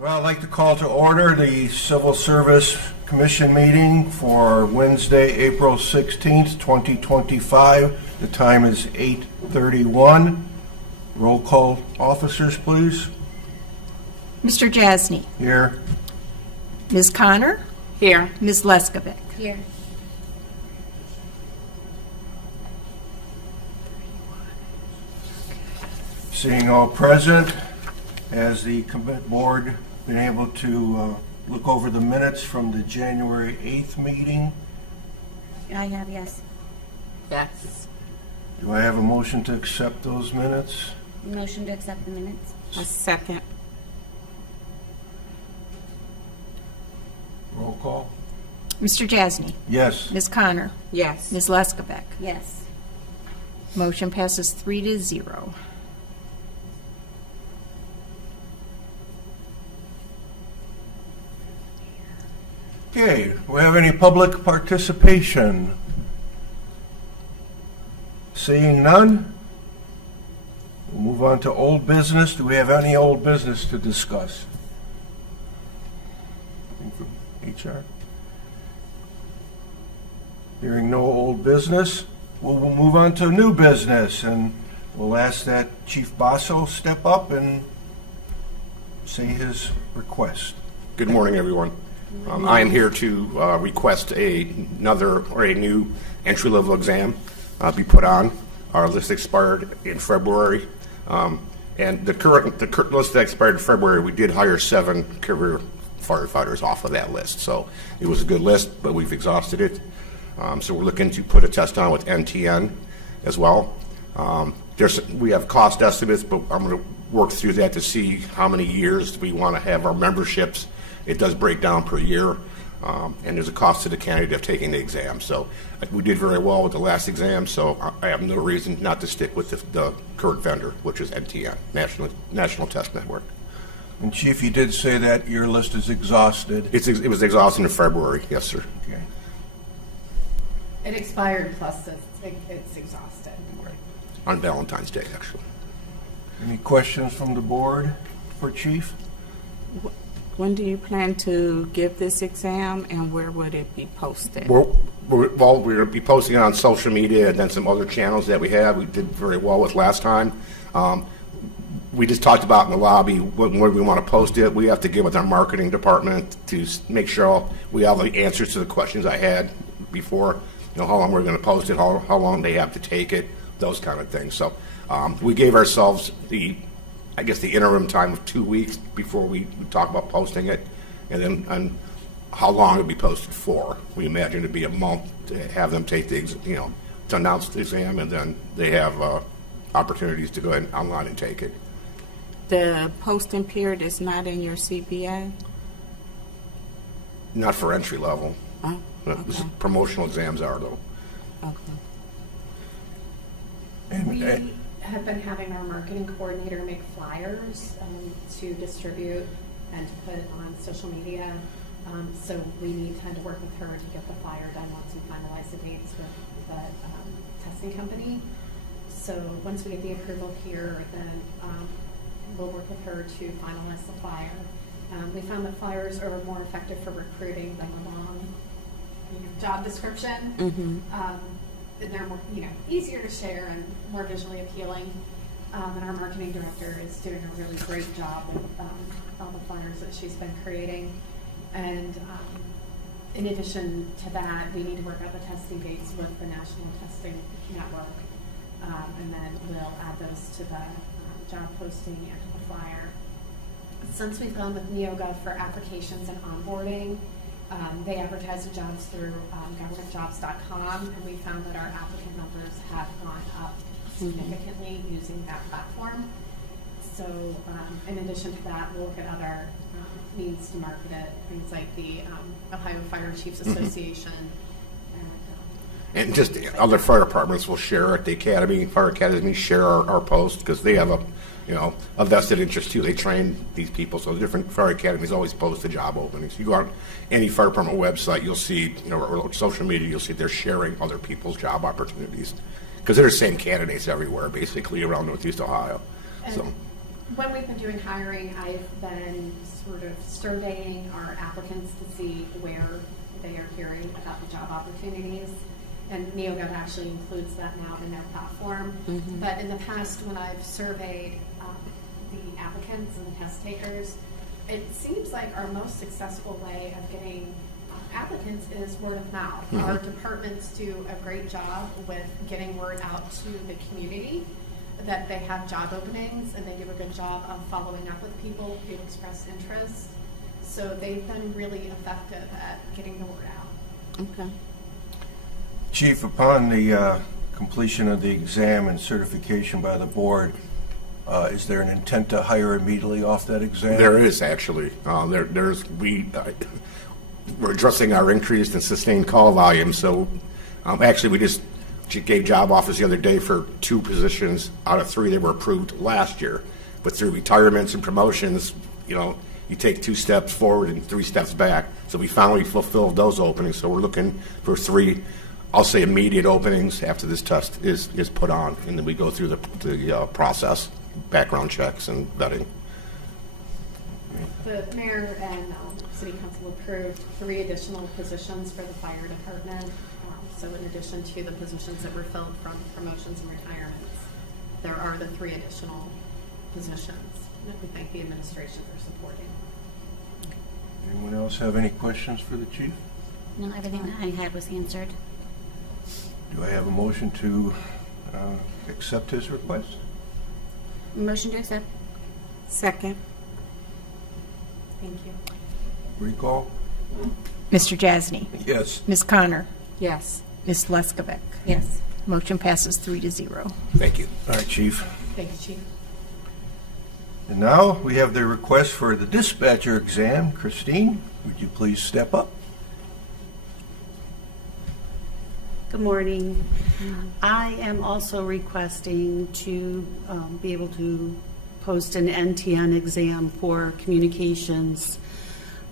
Well, I'd like to call to order the Civil Service Commission meeting for Wednesday, April 16th, 2025. The time is 8:31. Roll call officers, please. Mr. Jasny. Here. Ms. Connor. Here. Ms. Leskovic. Here. Seeing all present, has the board been able to look over the minutes from the January 8th meeting? I have, yes. Yes. Do I have a motion to accept those minutes? Motion to accept the minutes. A second. Roll call. Mr. Jasny. Yes. Ms. Connor. Yes. Ms. Leskovic. Yes. Motion passes 3-0. Okay, do we have any public participation? Seeing none, we'll move on to old business. Do we have any old business to discuss? Anything from HR? Hearing no old business, we'll move on to new business, and we'll ask that Chief Basso step up and say his request. Good morning, everyone. I am here to request a new entry-level exam be put on. Our list expired in February, and the current list that expired in February, we did hire 7 career firefighters off of that list. So it was a good list, but we've exhausted it. So we're looking to put a test on with NTN as well. We have cost estimates, but I'm going to work through that to see how many years we want to have our memberships. It does break down per year, and there's a cost to the candidate of taking the exam. So we did very well with the last exam, so I have no reason not to stick with the current vendor, which is NTN, National Test Network. And Chief, you did say that your list is exhausted. It was exhausted in February, yes, sir. Okay. It expired, plus it's exhausted. Right. On Valentine's Day, actually. Any questions from the board for Chief? When do you plan to give this exam, and where would it be posted? We're going to be posting it on social media and then some other channels that we have. We did very well with last time. We just talked about in the lobby where we want to post it. We have to get with our marketing department to make sure we have the answers to the questions I had before. You know, how long we're going to post it, how long they have to take it, those kind of things. So we gave ourselves the interim time of 2 weeks before we talk about posting it, and then on how long it'll be posted for. We imagine it'd be a month to have them take the, to announce the exam, and then they have opportunities to go ahead online and take it. The posting period is not in your CPA? Not for entry level. Oh, okay. Promotional exams are, though. Okay. We have been having our marketing coordinator make flyers to distribute and to put on social media. So we need time to work with her to get the flyer done once we finalize the dates with the testing company. So once we get the approval here, then we'll work with her to finalize the flyer. We found that flyers are more effective for recruiting than a long job description. Mm-hmm. They're more, easier to share and more visually appealing. And our marketing director is doing a really great job with all the flyers that she's been creating. And in addition to that, we need to work out the testing dates with the National Testing Network. And then we'll add those to the job posting and to the flyer. Since we've gone with NeoGov for applications and onboarding, they advertise the jobs through governmentjobs.com, and we found that our applicant numbers have gone up significantly using that platform. So in addition to that, we'll look at other means to market it, things like the Ohio Fire Chiefs Association. And just other fire departments will share it. The fire academy share our post because they have a vested interest too. They train these people, so the different fire academies always post the job openings. You go on any fire department website, you'll see, or social media, you'll see they're sharing other people's job opportunities because they're the same candidates everywhere, basically around Northeast Ohio. And so when we've been doing hiring, I've been sort of surveying our applicants to see where they are hearing about the job opportunities. And NeoGov actually includes that now in their platform. But in the past, when I've surveyed the applicants and the test takers, it seems like our most successful way of getting applicants is word of mouth. Our departments do a great job with getting word out to the community that they have job openings, and they do a good job of following up with people who express interest. So they've been really effective at getting the word out. Okay. Chief, upon the completion of the exam and certification by the board, is there an intent to hire immediately off that exam? There is actually. We're addressing our increased and sustained call volume. So actually, we just gave job offers the other day for 2 positions out of 3 that were approved last year. But through retirements and promotions, you take 2 steps forward and 3 steps back. So we finally fulfilled those openings. So we're looking for 3, I'll say, immediate openings after this test is put on, and then we go through the process, background checks and vetting. The mayor and city council approved 3 additional positions for the fire department. So in addition to the positions that were filled from promotions and retirements, there are the 3 additional positions that we thank the administration for supporting. Anyone else have any questions for the chief? No, everything that I had was answered. Do I have a motion to accept his request? Motion to accept. Second. Thank you. Recall? Mr. Jasny. Yes. Ms. Connor. Yes. Ms. Leskovic. Yes. Motion passes 3-0. Thank you. All right, Chief. Thank you, Chief. And now we have the request for the dispatcher exam. Christine, would you please step up? Good morning. I am also requesting to be able to post an NTN exam for communications.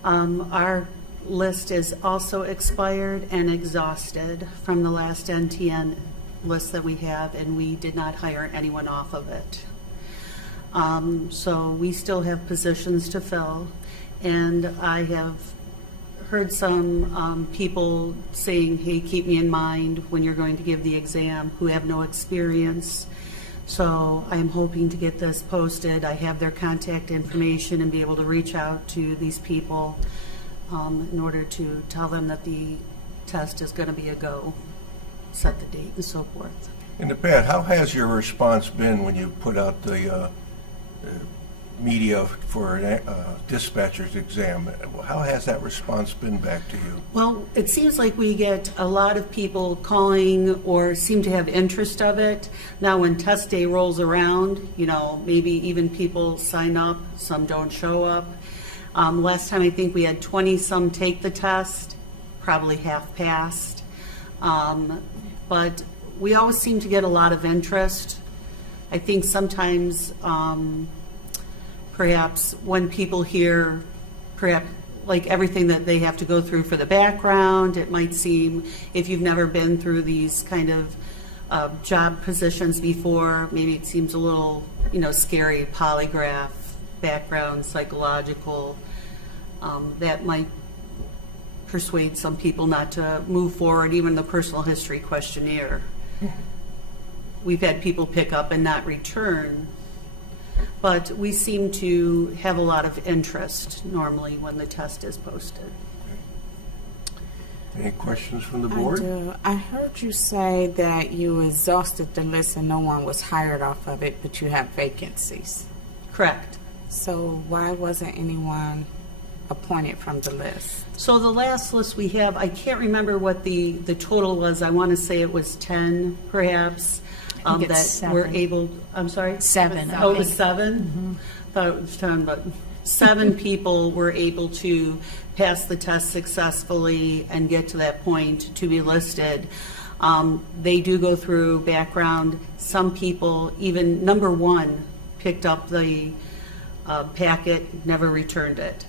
Our list is also expired and exhausted from the last NTN list that we have, and we did not hire anyone off of it. So we still have positions to fill, and I have heard some people saying, hey, keep me in mind when you're going to give the exam, who have no experience. So I'm hoping to get this posted. I have their contact information and be able to reach out to these people in order to tell them that the test is going to be a go, set the date and so forth. In the past, how has your response been when you put out the media for a dispatcher's exam? How has that response been back to you? Well, it seems like we get a lot of people calling or seem to have interest of it. Now when test day rolls around, maybe even people sign up, some don't show up. Last time I think we had 20-some take the test, probably half passed. But we always seem to get a lot of interest. I think sometimes perhaps when people hear perhaps like everything that they have to go through for the background, it might seem, if you've never been through these kind of job positions before, maybe it seems a little, scary, polygraph, background, psychological. That might persuade some people not to move forward, even the personal history questionnaire. We've had people pick up and not return, but we seem to have a lot of interest normally when the test is posted. Any questions from the board? I do. I heard you say that you exhausted the list and no one was hired off of it, but you have vacancies. Correct. So why wasn't anyone appointed from the list? So the last list we have, I can't remember what the total was. I want to say it was 10, perhaps. I think it's that 7. were able. I'm sorry. 7. Oh, it was 7. Thought it was 10, but 7 people were able to pass the test successfully and get to that point to be listed. They do go through background. Some people, even number 1, picked up the packet, never returned it.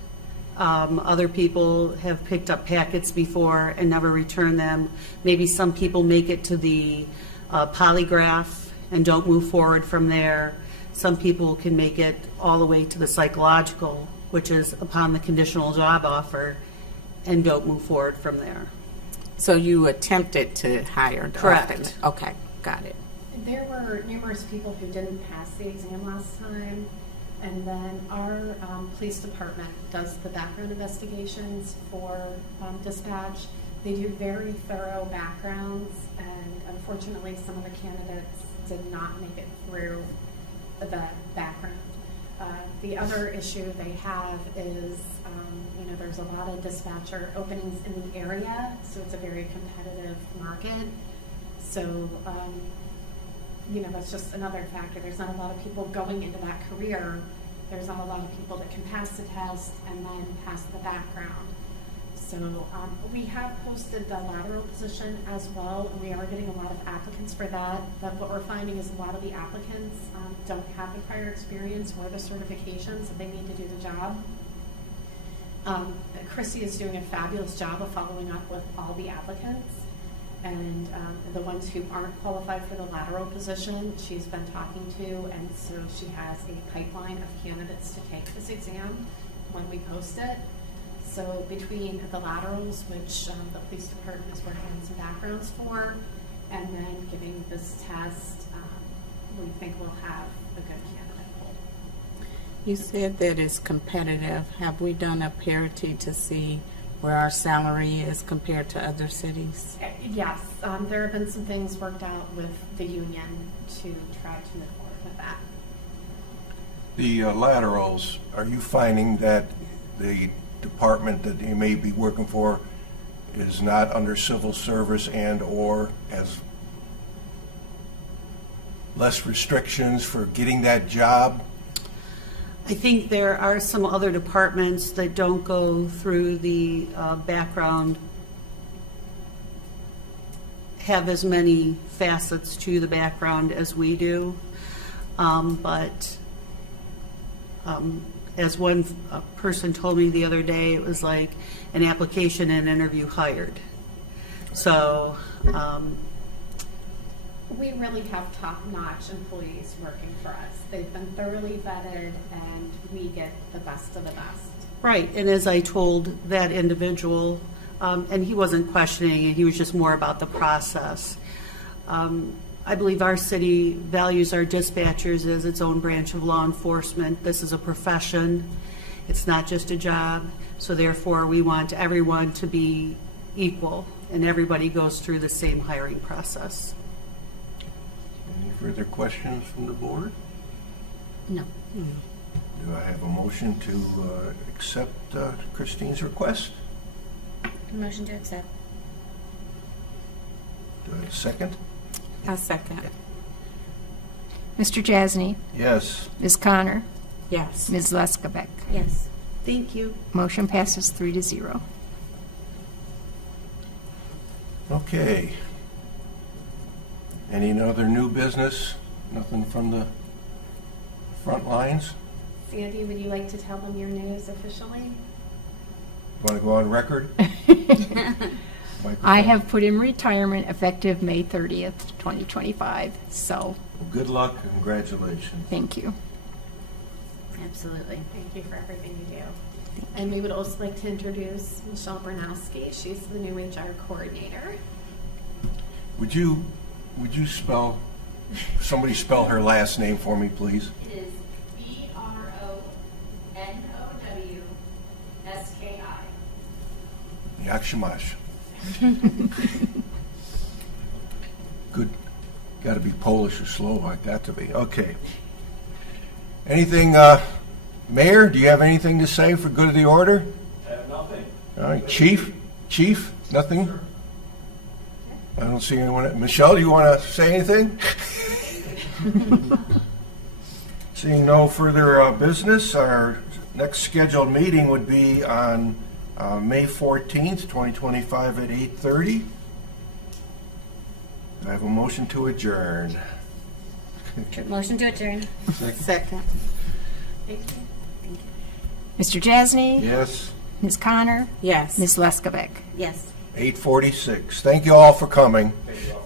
Other people have picked up packets before and never returned them. Maybe some people make it to the polygraph and don't move forward from there. some people can make it all the way to the psychological, which is upon the conditional job offer, and don't move forward from there. So you attempted to hire? Correct. Okay, got it. There were numerous people who didn't pass the exam last time, and then our police department does the background investigations for dispatch. They do very thorough backgrounds, and unfortunately, some of the candidates did not make it through the background. The other issue they have is, there's a lot of dispatcher openings in the area, so it's a very competitive market. So, that's just another factor. There's not a lot of people going into that career. There's not a lot of people that can pass the test and then pass the background. So we have posted the lateral position as well, and we are getting a lot of applicants for that. But what we're finding is a lot of the applicants don't have the prior experience or the certifications that they need to do the job. Chrissy is doing a fabulous job of following up with all the applicants. And the ones who aren't qualified for the lateral position, she's been talking to, and so she has a pipeline of candidates to take this exam when we post it. So between the laterals, which the police department is working on some backgrounds for, and then giving this test, we think we'll have a good candidate pool. You said that it's competitive. Have we done a parity to see where our salary is compared to other cities? Yes, there have been some things worked out with the union to try to move forward with that. The laterals, are you finding that the department that you may be working for is not under civil service and or has less restrictions for getting that job? I think there are some other departments that don't go through the background, have as many facets to the background as we do. But as one person told me the other day, it was like an application and interview hired. So we really have top-notch employees working for us. They've been thoroughly vetted, and we get the best of the best. right, and as I told that individual, and he wasn't questioning it, he was just more about the process. I believe our city values our dispatchers as its own branch of law enforcement. This is a profession. It's not just a job. So therefore, we want everyone to be equal, and everybody goes through the same hiring process. Any further questions from the board? No. Do I have a motion to accept Christine's request? Motion to accept. Do I have a second? A second. Mr. Jasny, Yes. Ms. Connor, Yes. Ms. Leskovic. Yes. Thank you. Motion passes 3-0. Okay. Any other new business? Nothing from the front lines? Sandy, would you like to tell them your news officially? Want to go on record? I have put in retirement effective May 30th, 2025. So, Well, good luck and congratulations. thank you. Absolutely. Thank you for everything you do. And we would also like to introduce Michelle Bernowski. She's the new HR coordinator. Would you somebody spell her last name for me, please? It is Bronowski. Yakshamash. Good. Got to be Polish or Slovak. Got to be. Okay. Anything, Mayor? Do you have anything to say for good of the order? I have nothing. All right, Chief. Nothing. Sure. I don't see anyone. Michelle, do you want to say anything? Seeing no further business, our next scheduled meeting would be on May 14th, 2025 at 8:30. I have a motion to adjourn. Motion to adjourn. Second. Thank you. Mr. Jasny, Yes, Ms. Connor, Yes. Ms. Leskovic. Yes. 8:46. Thank you all for coming. Thank you all.